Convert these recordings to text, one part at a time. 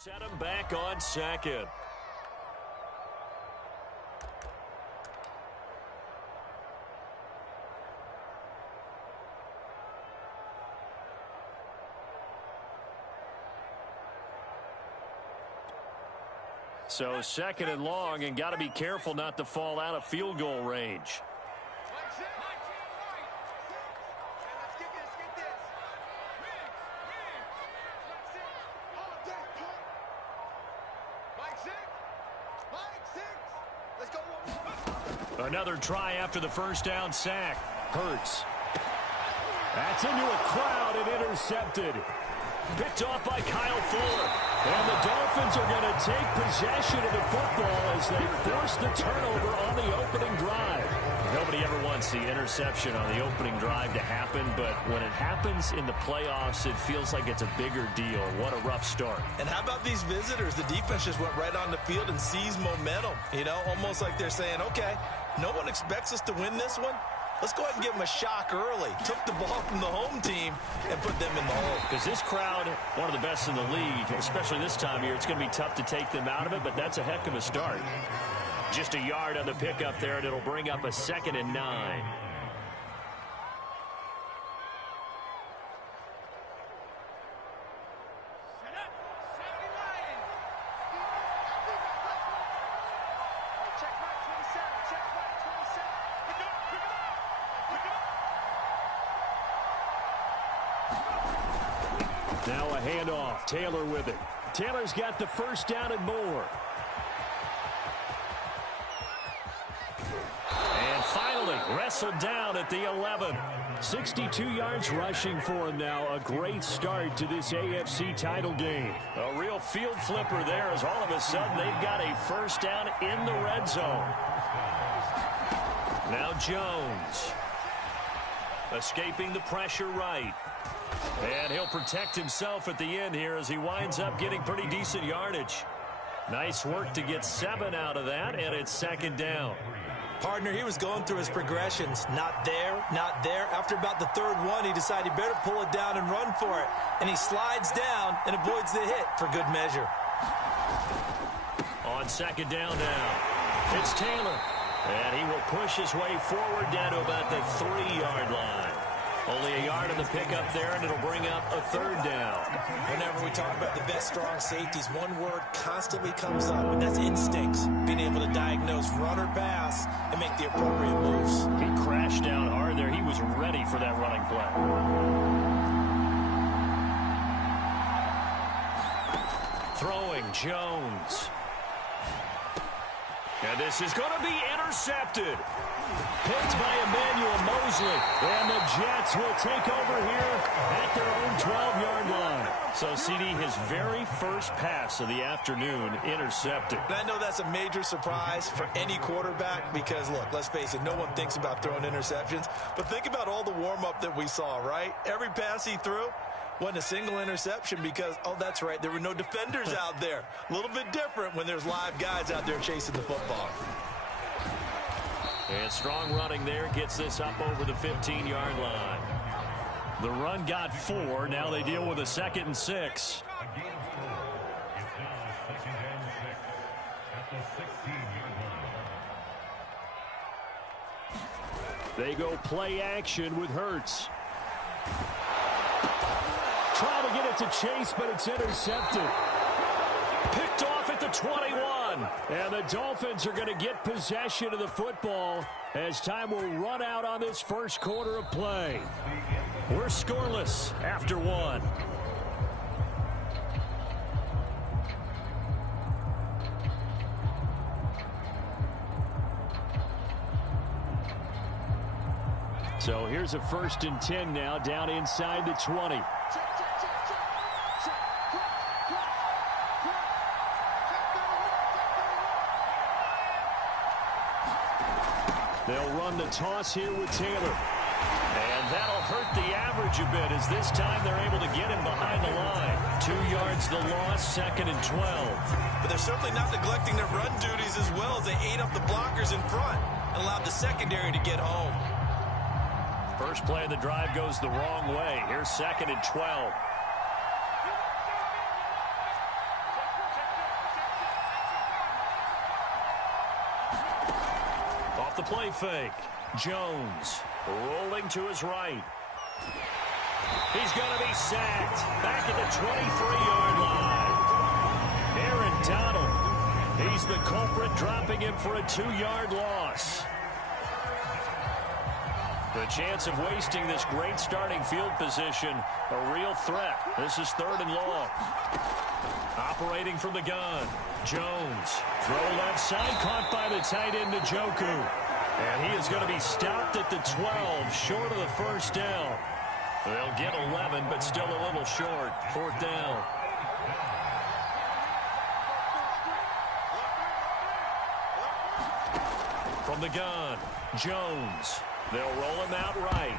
Set him back on second. So second and long, and got to be careful not to fall out of field goal range. Another try after the first down sack. Hurts. That's into a crowd and intercepted. Picked off by Kyle Fuller. And the Dolphins are going to take possession of the football as they force the turnover on the opening drive. Nobody ever wants the interception on the opening drive to happen, but when it happens in the playoffs, it feels like it's a bigger deal. What a rough start. And how about these visitors? The defense just went right on the field and seized momentum. You know, almost like they're saying, okay, no one expects us to win this one. Let's go ahead and give them a shock early. Took the ball from the home team and put them in the hole. Because this crowd, one of the best in the league, especially this time of year, it's going to be tough to take them out of it, but that's a heck of a start. Just a yard on the pickup there, and it'll bring up a 2nd and 9. Now a handoff. Taylor with it. Taylor's got the first down and more. And finally wrestled down at the 11. 62 yards rushing for him now. A great start to this AFC title game. A real field flipper there as all of a sudden they've got a first down in the red zone. Now Jones. Escaping the pressure right. And he'll protect himself at the end here as he winds up getting pretty decent yardage. Nice work to get 7 out of that, and it's 2nd down. Partner, he was going through his progressions. Not there, not there. After about the 3rd one, he decided he better pull it down and run for it. And he slides down and avoids the hit for good measure. On 2nd down now, it's Taylor. And he will push his way forward down to about the 3-yard line. Only a yard on the pickup there, and it'll bring up a 3rd down. Whenever we talk about the best strong safeties, one word constantly comes up, and that's instincts. Being able to diagnose run or pass and make the appropriate moves. He crashed down hard there. He was ready for that running play. Throwing Jones. And this is going to be intercepted. Picked by Emmanuel Mosley. And the Jets will take over here at their own 12-yard line. So, CD, his very first pass of the afternoon intercepted. And I know that's a major surprise for any quarterback because, look, let's face it, no one thinks about throwing interceptions. But think about all the warm-up that we saw, right? Every pass he threw wasn't a single interception because, oh, that's right, there were no defenders out there. A little bit different when there's live guys out there chasing the football. And strong running there gets this up over the 15-yard line. The run got 4. Now they deal with a 2nd and 6. They go play action with Hurts. Try to get it to Chase, but it's intercepted. Picked off at the 21. And the Dolphins are going to get possession of the football as time will run out on this first quarter of play. We're scoreless after 1. So here's a 1st and 10 now down inside the 20. They'll run the toss here with Taylor. And that'll hurt the average a bit as this time they're able to get him behind the line. 2 yards the loss, 2nd and 12. But they're certainly not neglecting their run duties as well as they ate up the blockers in front and allowed the secondary to get home. First play of the drive goes the wrong way. Here's 2nd and 12. the play fake. Jones rolling to his right. He's going to be sacked back at the 23-yard line. Aaron Donald, he's the culprit, dropping him for a 2-yard loss. The chance of wasting this great starting field position, a real threat. This is 3rd and long. Operating from the gun, Jones. Throw left side, caught by the tight end Njoku. And he is going to be stopped at the 12, short of the first down. They'll get 11, but still a little short. 4th down. From the gun, Jones. They'll roll him out right.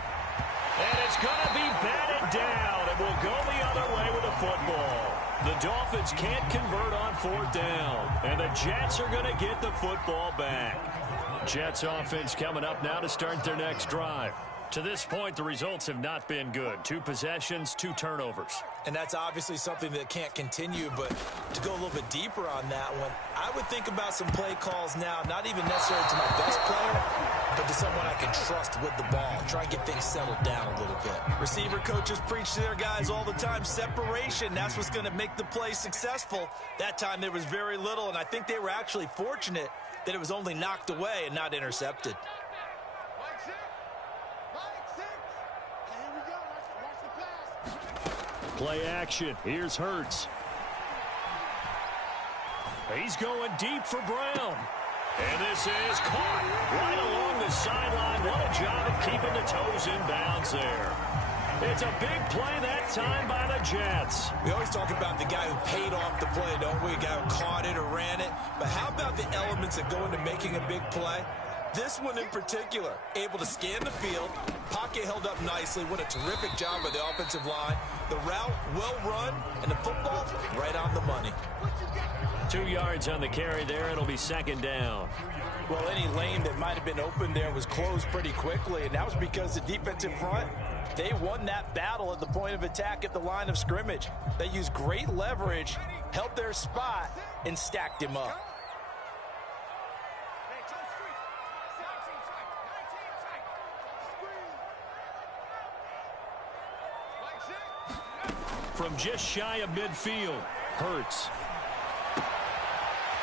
And it's going to be batted down, and will go the other way with the football. The Dolphins can't convert on 4th down, and the Jets are going to get the football back. Jets offense coming up now to start their next drive. To this point, the results have not been good. 2 possessions, 2 turnovers. And that's obviously something that can't continue, but to go a little bit deeper on that one, I would think about some play calls now, not even necessarily to my best player, but to someone I can trust with the ball. Try and get things settled down a little bit. Receiver coaches preach to their guys all the time, separation. That's what's going to make the play successful. That time there was very little, and I think they were actually fortunate that it was only knocked away and not intercepted. Play action. Here's Hurts. He's going deep for Brown. And this is caught right along the sideline. What a job of keeping the toes in bounds there. It's a big play that time by the Jets. We always talk about the guy who paid off the play, don't we? A guy who caught it or ran it. But how about the elements that go into making a big play? This one in particular, able to scan the field, pocket held up nicely. What a terrific job by the offensive line. The route well run, and the football right on the money. 2 yards on the carry there. It'll be 2nd down. Well, any lane that might have been open there was closed pretty quickly, and that was because the defensive front, they won that battle at the point of attack at the line of scrimmage. They used great leverage, held their spot, and stacked him up. From just shy of midfield, Hurts.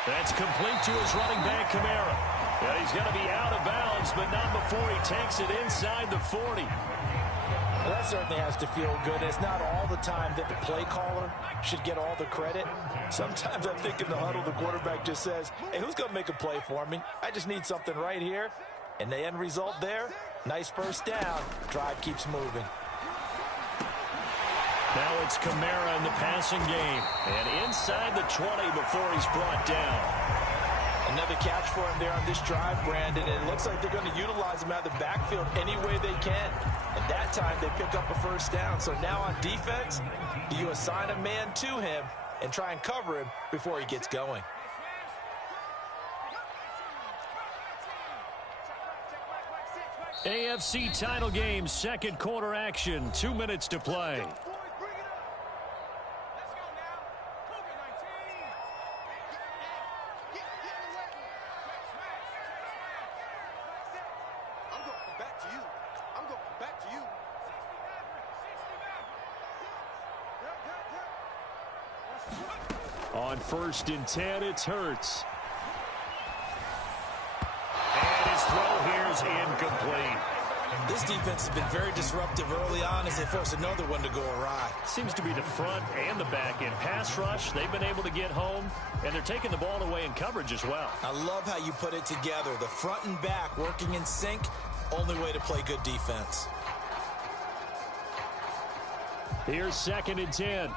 That's complete to his running back, Kamara. And he's going to be out of bounds, but not before he takes it inside the 40. Well, that certainly has to feel good. It's not all the time that the play caller should get all the credit. Sometimes I think in the huddle, the quarterback just says, hey, who's going to make a play for me? I just need something right here. And the end result there, nice 1st down. Drive keeps moving. Now it's Kamara in the passing game. And inside the 20 before he's brought down. Another catch for him there on this drive, Brandon. And it looks like they're going to utilize him out of the backfield any way they can. And that time they pick up a 1st down. So now on defense, you assign a man to him and try and cover him before he gets going. AFC title game, 2nd quarter action. 2 minutes to play. On 1st and 10, it's Hurts. And his throw here is incomplete. This defense has been very disruptive early on as they force another one to go awry. Seems to be the front and the back end. Pass rush, they've been able to get home, and they're taking the ball away in coverage as well. I love how you put it together. The front and back working in sync, only way to play good defense. Here's 2nd and 10.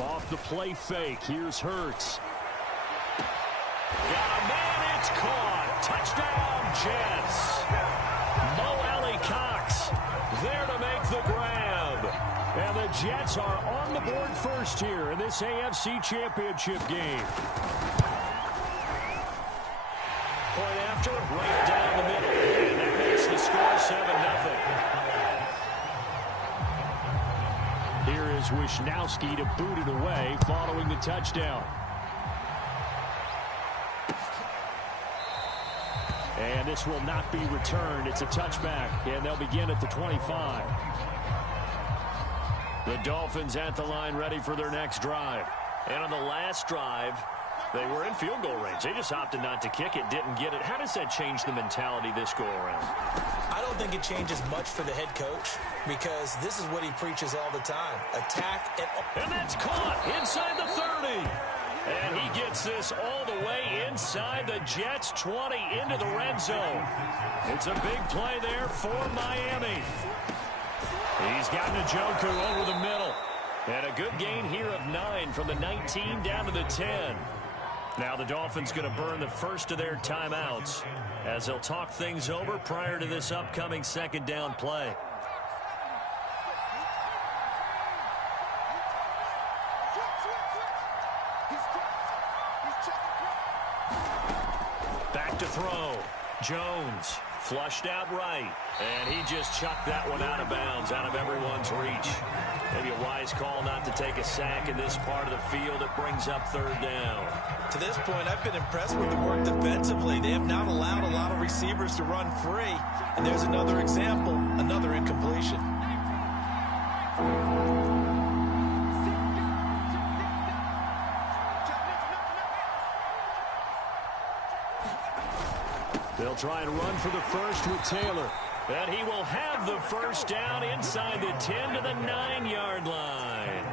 Off the play fake, here's Hurts. Got a man, it's caught. Touchdown, Jets. Mo Alley Cox there to make the grab. And the Jets are on the board first here in this AFC Championship game. Point after, right down the middle. And that makes the score 7-0. allows Wisnowski to boot it away following the touchdown. And this will not be returned. It's a touchback, and they'll begin at the 25. The Dolphins at the line ready for their next drive. And on the last drive, they were in field goal range. They just opted not to kick it, didn't get it. How does that change the mentality this go around? I don't think it changes much for the head coach because this is what he preaches all the time. Attack and that's caught inside the 30. And he gets this all the way inside the Jets' 20 into the red zone. It's a big play there for Miami. He's got Njoku over the middle. And a good gain here of 9 from the 19 down to the 10. Now the Dolphins going to burn the first of their timeouts as they'll talk things over prior to this upcoming second down play. Back to throw. Jones flushed out right. And he just chucked that one out of bounds, out of everyone's reach. Maybe a wise call not to take a sack in this part of the field. It brings up third down. To this point, I've been impressed with the work defensively. They have not allowed a lot of receivers to run free. And there's another example, another incompletion. They'll try and run for the first with Taylor. And he will have the first down inside the 10 to the 9-yard line.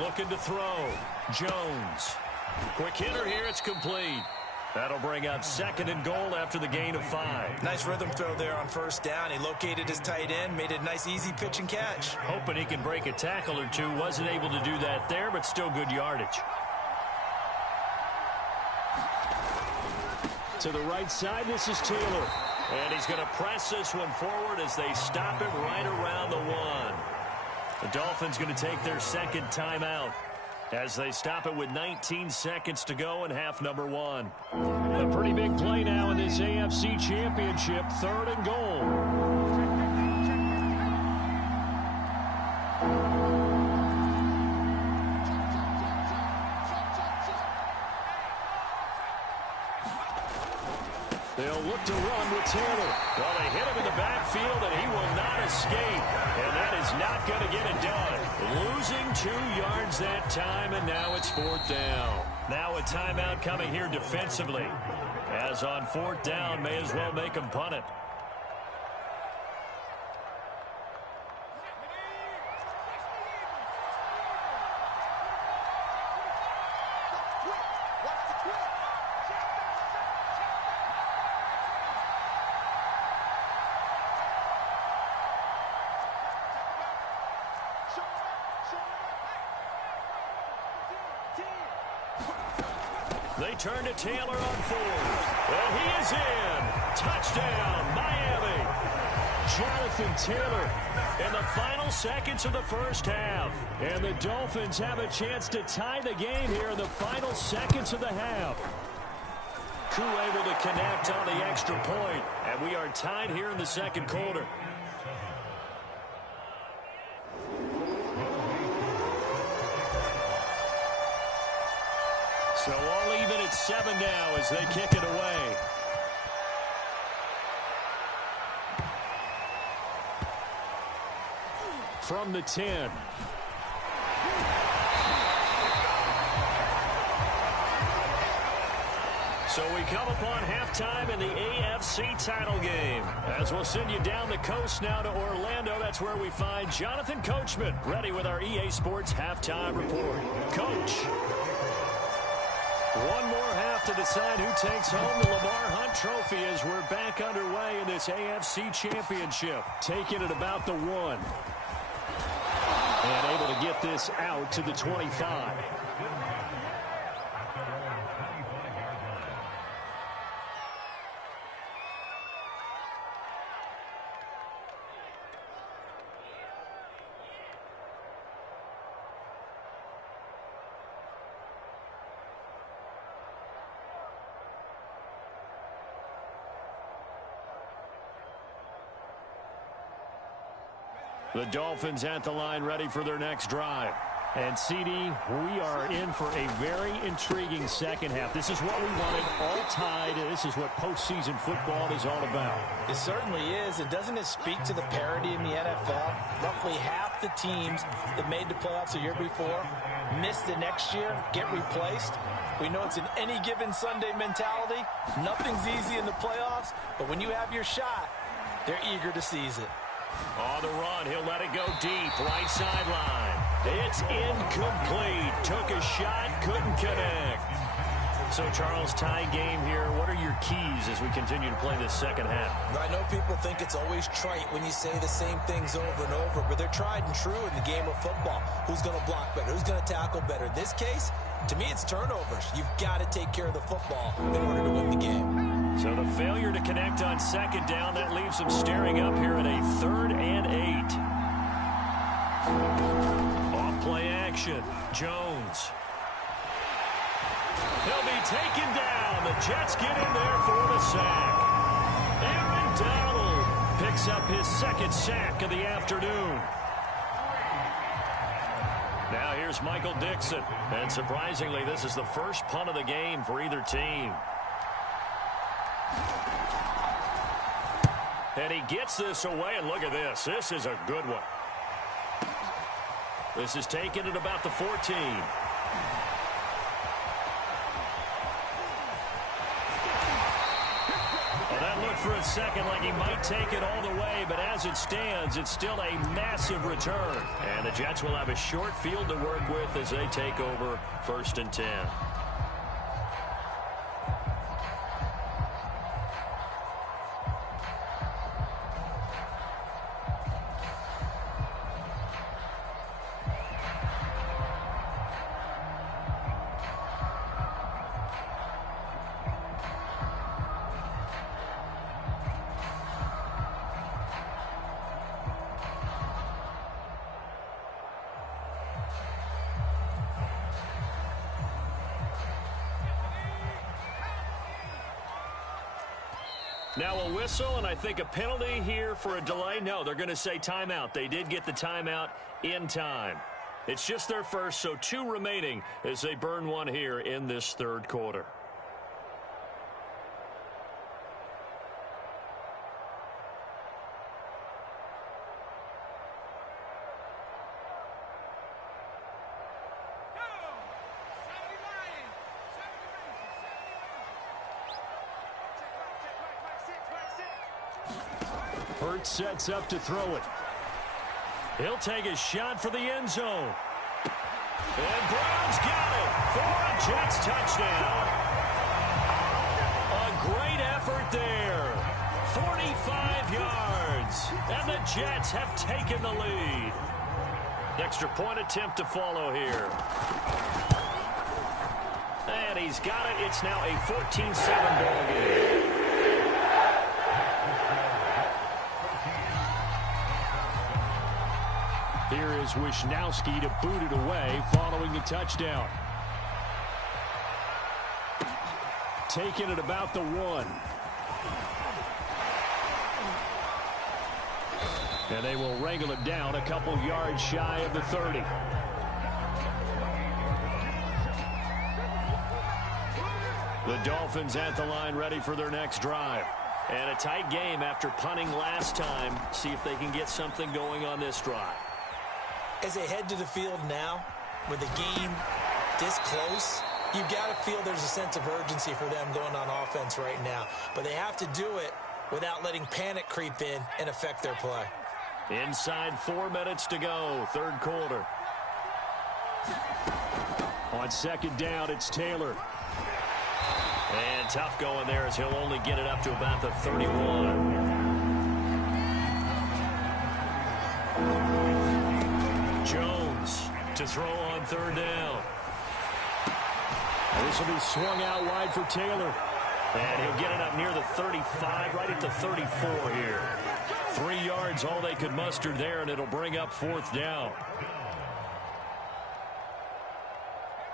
Looking to throw. Jones. Quick hitter here. It's complete. That'll bring up second and goal after the gain of 5. Nice rhythm throw there on first down. He located his tight end, made a nice easy pitch and catch. Hoping he can break a tackle or two. Wasn't able to do that there, but still good yardage. To the right side, this is Taylor. And he's going to press this one forward as they stop him right around the 1. The Dolphins going to take their second timeout as they stop it with 19 seconds to go in half number 1. A pretty big play now in this AFC Championship, third and goal. They'll look to run with Taylor. Well, they hit him in the backfield, and he will not escape. And that is not going to get it done. Losing 2 yards that time, and now it's fourth down. Now a timeout coming here defensively. As on fourth down, may as well make him punt it. They turn to Taylor on fourth. And he is in. Touchdown, Miami. Jonathan Taylor in the final seconds of the first half. And the Dolphins have a chance to tie the game here in the final seconds of the half. Koo able to connect on the extra point. And we are tied here in the second quarter. So all even at 7 now as they kick it away. From the 10. So we come upon halftime in the AFC title game. As we'll send you down the coast now to Orlando, that's where we find Jonathan Coachman, ready with our EA Sports halftime report. Coach. One more half to decide who takes home the Lamar Hunt Trophy as we're back underway in this AFC Championship. Taking it about the 1. And able to get this out to the 25. The Dolphins at the line, ready for their next drive. And, CD, we are in for a very intriguing second half. This is what we wanted, all tied. This is what postseason football is all about. It certainly is. And doesn't it speak to the parity in the NFL? Roughly half the teams that made the playoffs the year before missed the next year, get replaced. We know it's an any given Sunday mentality. Nothing's easy in the playoffs, but when you have your shot, they're eager to seize it. On the run, he'll let it go deep, right sideline. It's incomplete. Took a shot, couldn't connect. So, Charles, tie game here. What are your keys as we continue to play this second half? I know people think it's always trite when you say the same things over and over, but they're tried and true in the game of football. Who's going to block better? Who's going to tackle better? In this case, to me, it's turnovers. You've got to take care of the football in order to win the game. So the failure to connect on second down, that leaves them staring up here at a 3rd and 8. Off play action. Jones. He'll be taken down. The Jets get in there for the sack. Aaron Donald picks up his 2nd sack of the afternoon. Now here's Michael Dixon. And surprisingly, this is the first punt of the game for either team. And he gets this away, and look at this. This is a good one. This is taken at about the 14. Well, that looked for a second like he might take it all the way, but as it stands, it's still a massive return. And the Jets will have a short field to work with as they take over 1st and 10. Now a whistle, and I think a penalty here for a delay. No, they're going to say timeout. They did get the timeout in time. It's just their first, so 2 remaining as they burn one here in this 3rd quarter. Hurts sets up to throw it. He'll take a shot for the end zone. And Brown's got it for a Jets touchdown. A great effort there. 45 yards. And the Jets have taken the lead. Extra point attempt to follow here. And he's got it. It's now a 14-7 ball game. Here is Wisnowski to boot it away following the touchdown. Taken at about the 1. And they will wrangle it down a couple yards shy of the 30. The Dolphins at the line ready for their next drive. And a tight game after punting last time. See if they can get something going on this drive. As they head to the field now, with the game this close, you've got to feel there's a sense of urgency for them going on offense right now. But they have to do it without letting panic creep in and affect their play. Inside 4 minutes to go, 3rd quarter. On 2nd down, it's Taylor. And tough going there as he'll only get it up to about the 31. Jones to throw on 3rd down. This will be swung out wide for Taylor. And he'll get it up near the 35, right at the 34 here. 3 yards, all they could muster there, and it'll bring up 4th down.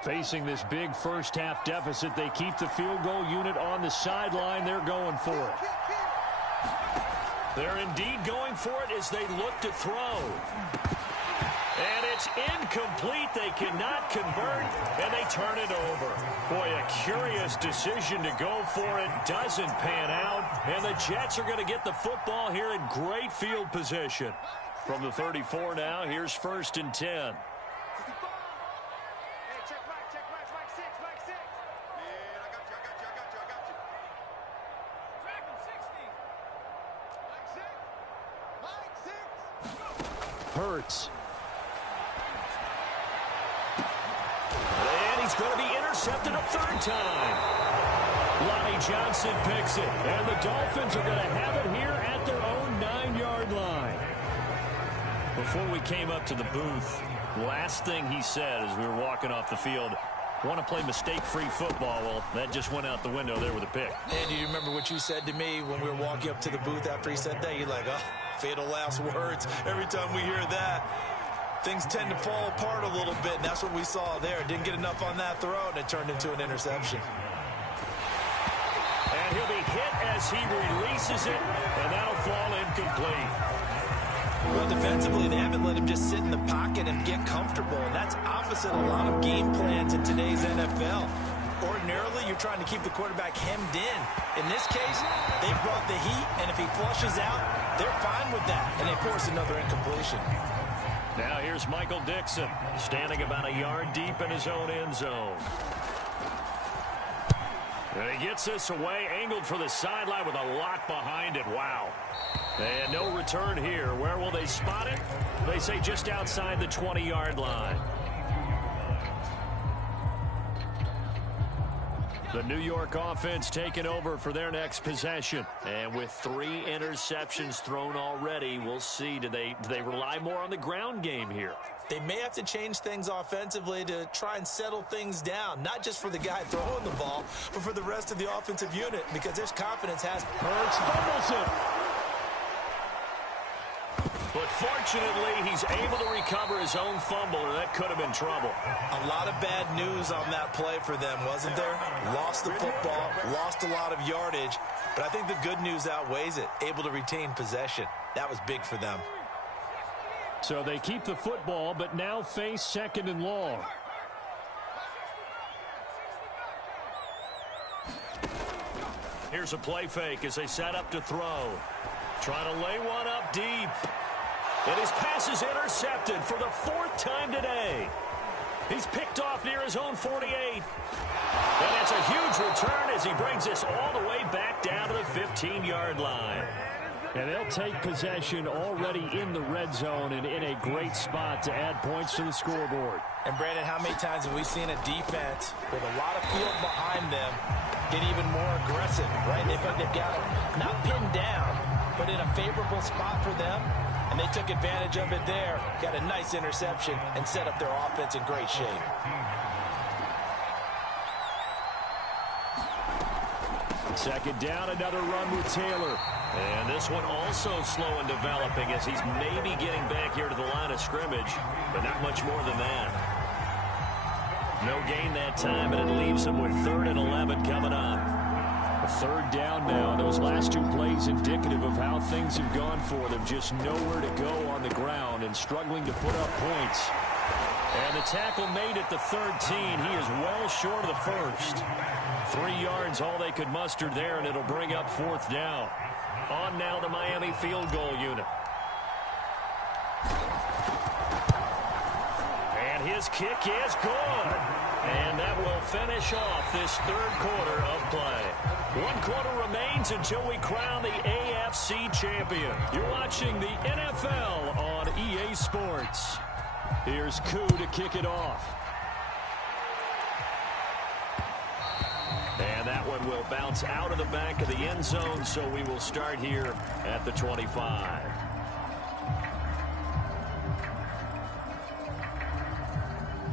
Facing this big first half deficit, they keep the field goal unit on the sideline. They're going for it. They're indeed going for it as they look to throw. And it's incomplete. They cannot convert, and they turn it over. Boy, a curious decision to go for it. Doesn't pan out, and the Jets are going to get the football here in great field position. From the 34 now, here's 1st and 10. Hurts. And he's going to be intercepted a 3rd time. Lonnie Johnson picks it, and the Dolphins are going to have it here at their own 9-yard line. Before we came up to the booth, last thing he said as we were walking off the field, want to play mistake-free football. Well, that just went out the window there with a pick. And do you remember what you said to me when we were walking up to the booth after he said that? You're like, oh, fatal last words. Every time we hear that, things tend to fall apart a little bit, and that's what we saw there. Didn't get enough on that throw, and it turned into an interception. And he'll be hit as he releases it, and that'll fall incomplete. Well, defensively, they haven't let him just sit in the pocket and get comfortable, and that's opposite a lot of game plans in today's NFL. Ordinarily, you're trying to keep the quarterback hemmed in. In this case, they brought the heat, and if he flushes out, they're fine with that, and they force another incompletion. Now here's Michael Dixon, standing about a yard deep in his own end zone. And he gets this away, angled for the sideline with a lot behind it. Wow. And no return here. Where will they spot it? They say just outside the 20-yard line. The New York offense taking over for their next possession. And with 3 interceptions thrown already, we'll see. Do they rely more on the ground game here? They may have to change things offensively to try and settle things down, not just for the guy throwing the ball, but for the rest of the offensive unit, because there's confidence has. Hurts fumbles it. But fortunately, he's able to recover his own fumble, or that could have been trouble. A lot of bad news on that play for them, wasn't there? Lost the football, lost a lot of yardage, but I think the good news outweighs it. Able to retain possession. That was big for them. So they keep the football, but now face 2nd and long. Here's a play fake as they set up to throw. Trying to lay one up deep. And his pass is intercepted for the 4th time today. He's picked off near his own 48. And it's a huge return as he brings this all the way back down to the 15-yard line. And they'll take possession already in the red zone and in a great spot to add points to the scoreboard. And, Brandon, how many times have we seen a defense with a lot of field behind them get even more aggressive, right? They feel like they've got them not pinned down, but in a favorable spot for them, and they took advantage of it there, got a nice interception, and set up their offense in great shape. Second down, another run with Taylor. And this one also slow in developing as he's maybe getting back here to the line of scrimmage, but not much more than that. No gain that time, and it leaves him with 3rd and 11 coming up. A 3rd down now. Those last 2 plays indicative of how things have gone for them. Just nowhere to go on the ground and struggling to put up points. And the tackle made at the 13. He is well short of the 1st. 3 yards, all they could muster there, and it'll bring up 4th down. On now the Miami field goal unit. And his kick is good. And that will finish off this 3rd quarter of play. 1 quarter remains until we crown the AFC champion. You're watching the NFL on EA Sports. Here's Koo to kick it off. And that one will bounce out of the back of the end zone, so we will start here at the 25.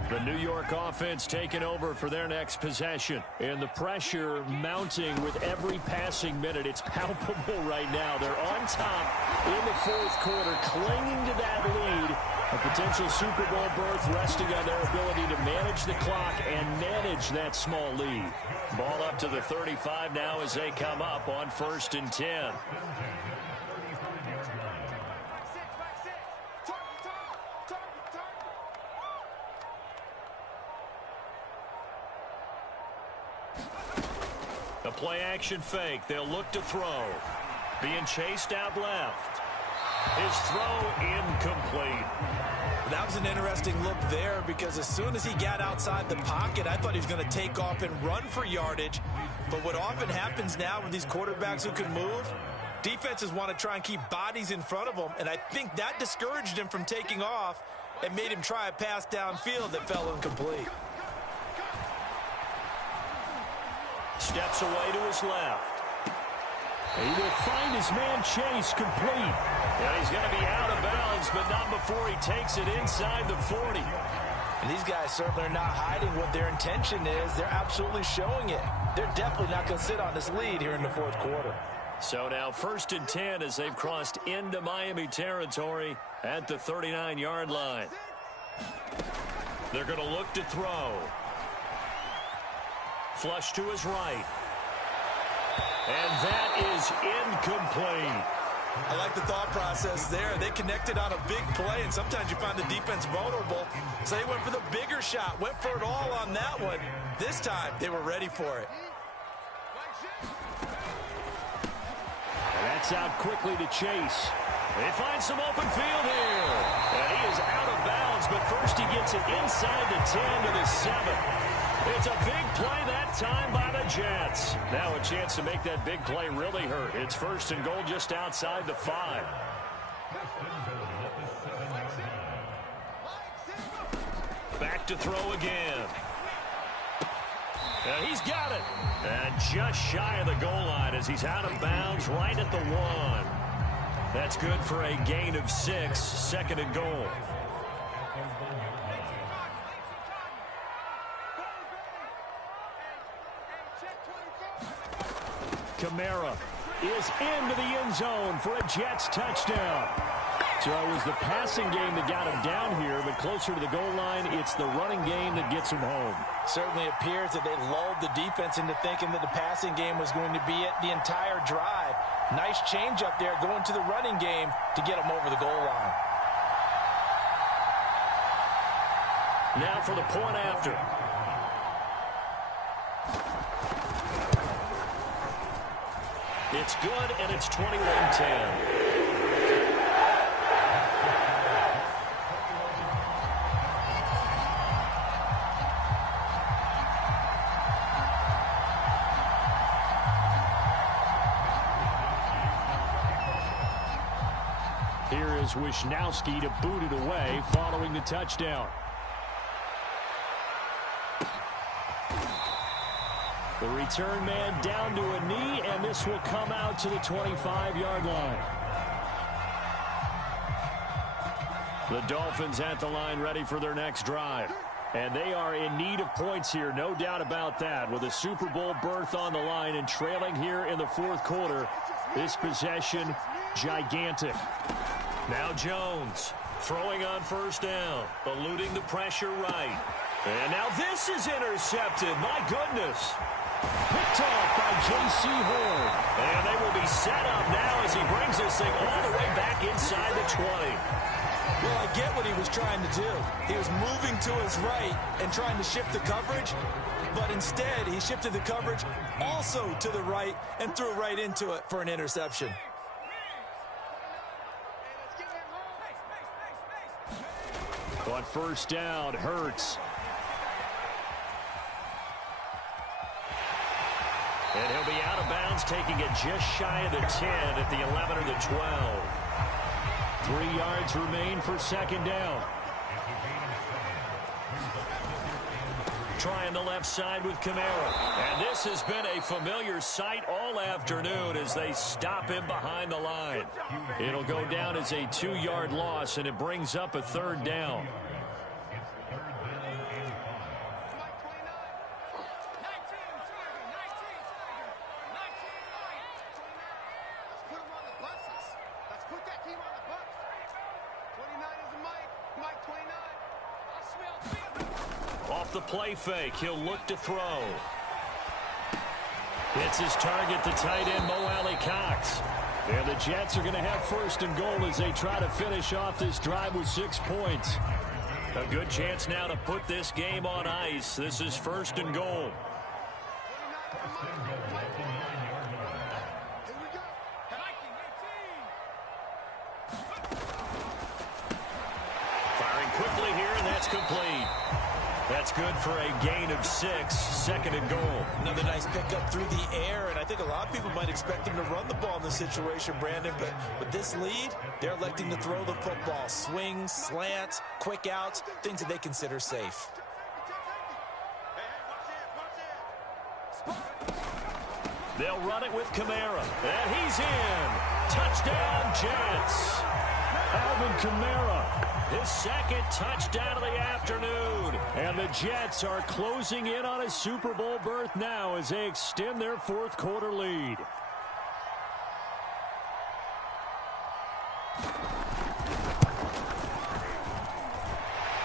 The New York offense taking over for their next possession. And the pressure mounting with every passing minute. It's palpable right now. They're on top in the 4th quarter, clinging to that lead. A potential Super Bowl berth resting on their ability to manage the clock and manage that small lead. Ball up to the 35 now as they come up on 1st and 10. Play-action fake. They'll look to throw. Being chased out left. His throw incomplete. That was an interesting look there because as soon as he got outside the pocket, I thought he was going to take off and run for yardage. But what often happens now with these quarterbacks who can move, defenses want to try and keep bodies in front of them, and I think that discouraged him from taking off and made him try a pass downfield that fell incomplete. Steps away to his left. He will find his man Chase complete. And he's going to be out of bounds, but not before he takes it inside the 40. And these guys certainly are not hiding what their intention is. They're absolutely showing it. They're definitely not going to sit on this lead here in the fourth quarter. So now 1st and 10 as they've crossed into Miami territory at the 39-yard line. They're going to look to throw. Flush to his right. And that is incomplete. I like the thought process there. They connected on a big play, and sometimes you find the defense vulnerable. So they went for the bigger shot, went for it all on that one. This time, they were ready for it. And that's out quickly to Chase. They find some open field here. And he is out of bounds, but first he gets it inside the 10 to the 7. It's a big play that time by the Jets. Now a chance to make that big play really hurt. It's 1st and goal just outside the 5. Back to throw again. And he's got it. And just shy of the goal line as he's out of bounds right at the 1. That's good for a gain of 6, 2nd and goal. Kamara is into the end zone for a Jets touchdown. So it was the passing game that got him down here, but closer to the goal line, it's the running game that gets him home. Certainly appears that they lulled the defense into thinking that the passing game was going to be it the entire drive. Nice change up there going to the running game to get him over the goal line. Now for the point after. It's good, and it's 21-10. Here is Wisnowski to boot it away following the touchdown. The return man down to a knee, and this will come out to the 25-yard line. The Dolphins at the line ready for their next drive. And they are in need of points here, no doubt about that. With a Super Bowl berth on the line and trailing here in the fourth quarter, this possession gigantic. Now Jones throwing on 1st down, eluding the pressure right. And now this is intercepted. My goodness. Picked off by J.C. Horn. And they will be set up now as he brings this thing all the way back inside the 20. Well, I get what he was trying to do. He was moving to his right and trying to shift the coverage, but instead he shifted the coverage also to the right and threw right into it for an interception. On 1st down, Hurts. And he'll be out of bounds, taking it just shy of the 10 at the 11 or the 12. 3 yards remain for 2nd down. Trying the left side with Kamara. And this has been a familiar sight all afternoon as they stop him behind the line. It'll go down as a 2-yard loss, and it brings up a 3rd down. Off the play fake, he'll look to throw. Hits his target, the tight end, Mo Alley-Cox. And the Jets are going to have 1st and goal as they try to finish off this drive with 6 points. A good chance now to put this game on ice. This is 1st and goal. Firing quickly here, and that's complete. That's good for a gain of 6, 2nd and goal. Another nice pickup through the air, and I think a lot of people might expect them to run the ball in this situation, Brandon, but with this lead, they're electing to throw the football. Swings, slants, quick outs, things that they consider safe. They'll run it with Kamara, and he's in. Touchdown, Jets. Alvin Kamara, his 2nd touchdown of the afternoon. And the Jets are closing in on a Super Bowl berth now as they extend their 4th quarter lead.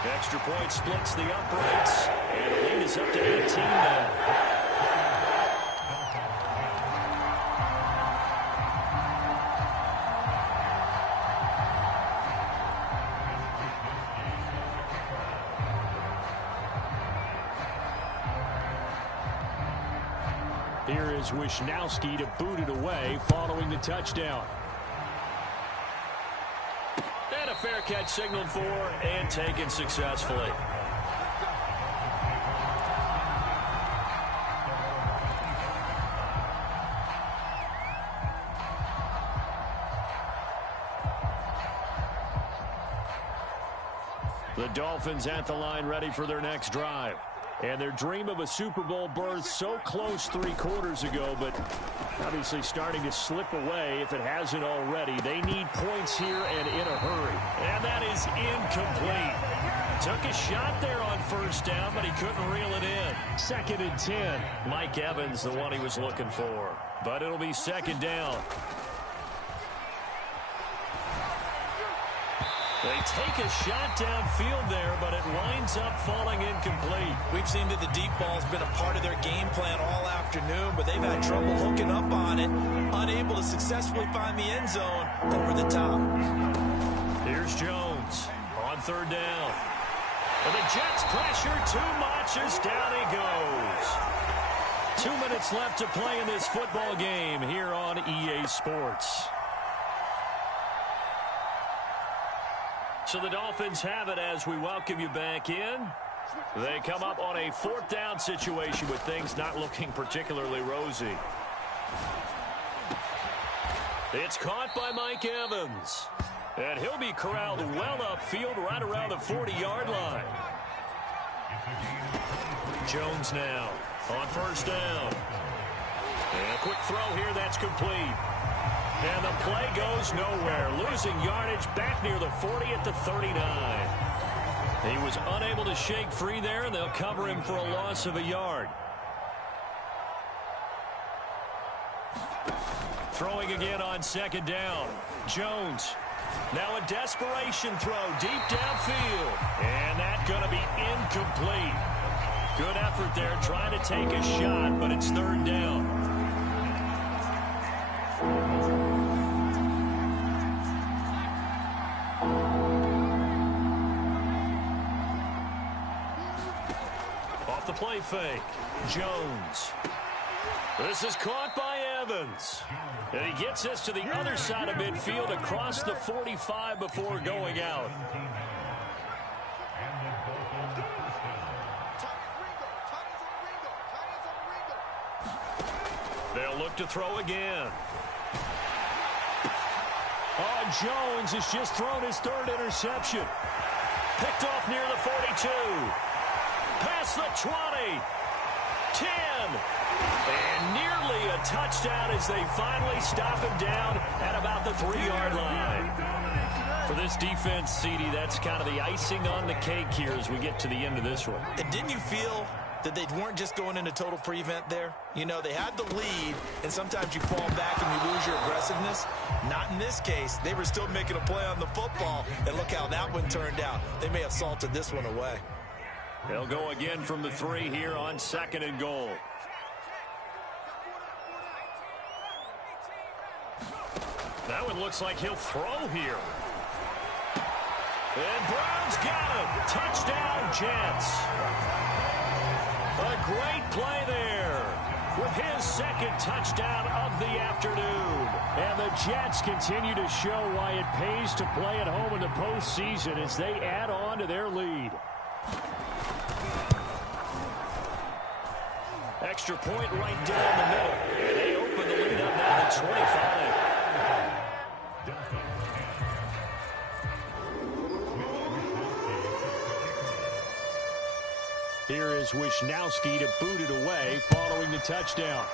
Extra point splits the uprights, and the lead is up to 18 now. Here is Wisnowski to boot it away following the touchdown. And a fair catch signaled for and taken successfully. The Dolphins at the line ready for their next drive. And their dream of a Super Bowl berth so close 3 quarters ago, but obviously starting to slip away if it hasn't already. They need points here and in a hurry. And that is incomplete. Took a shot there on 1st down, but he couldn't reel it in. 2nd and 10. Mike Evans, the one he was looking for. But it'll be 2nd down. They take a shot downfield there, but it winds up falling incomplete. We've seen that the deep ball's been a part of their game plan all afternoon, but they've had trouble hooking up on it, unable to successfully find the end zone over the top. Here's Jones on 3rd down. And the Jets pressure too much as down he goes. 2 minutes left to play in this football game here on EA Sports. So the Dolphins have it as we welcome you back in. They come up on a 4th down situation with things not looking particularly rosy. It's caught by Mike Evans. And he'll be corralled well upfield right around the 40-yard line. Jones now on 1st down. And a quick throw here that's complete. And the play goes nowhere. Losing yardage back near the 40 at the 39. He was unable to shake free there, and they'll cover him for a loss of a yard. Throwing again on 2nd down. Jones. Now a desperation throw deep downfield. And that's going to be incomplete. Good effort there trying to take a shot, but it's 3rd down. Off the play fake. Jones. This is caught by Evans. And he gets this to the other side of midfield across the 45 before going out. They'll look to throw again. Oh, Jones has just thrown his 3rd interception. Picked off near the 42. Past the 20. 10. And nearly a touchdown as they finally stop him down at about the 3-yard line. For this defense, CD, that's kind of the icing on the cake here as we get to the end of this one. And didn't you feel that they weren't just going into total prevent there? You know, they had the lead, and sometimes you fall back and you lose your aggressiveness. Not in this case. They were still making a play on the football, and look how that one turned out. They may have salted this one away. They'll go again from the 3 here on 2nd and goal. That one looks like he'll throw here. And Brown's got him. Touchdown, Jets. A great play there. with his second touchdown of the afternoon. And the Jets continue to show why it pays to play at home in the postseason as they add on to their lead. Extra point right down the middle. And they open the lead up now to 25. Here is Wisnowski to boot it away following the touchdown.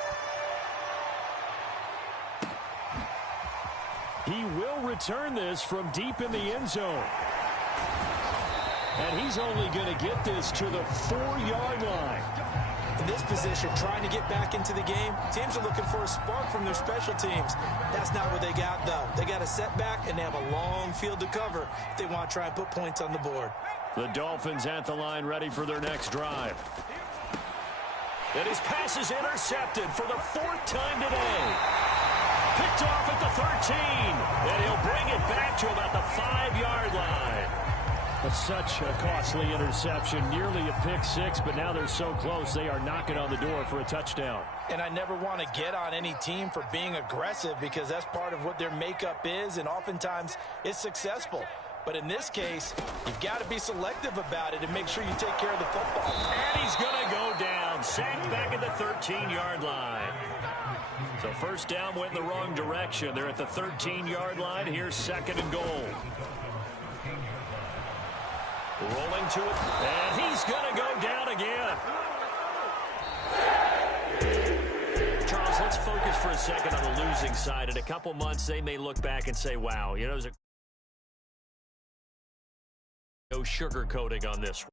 He will return this from deep in the end zone. And he's only going to get this to the 4-yard line. In this position, trying to get back into the game, teams are looking for a spark from their special teams. That's not what they got, though. They got a setback, and they have a long field to cover if they want to try and put points on the board. The Dolphins at the line ready for their next drive. And his pass is intercepted for the 4th time today. Picked off at the 13. And he'll bring it back to about the 5-yard line. But such a costly interception, nearly a pick six, but now they're so close they are knocking on the door for a touchdown. And I never want to get on any team for being aggressive because that's part of what their makeup is, and oftentimes it's successful. But in this case, you've got to be selective about it and make sure you take care of the football. And he's going to go down, sacked back at the 13-yard line. So first down went in the wrong direction. They're at the 13-yard line. Here's 2nd and goal. Rolling to it, and he's going to go down again. Charles, let's focus for a second on the losing side. In a couple months, they may look back and say, wow, you know, there's no sugarcoating on this one.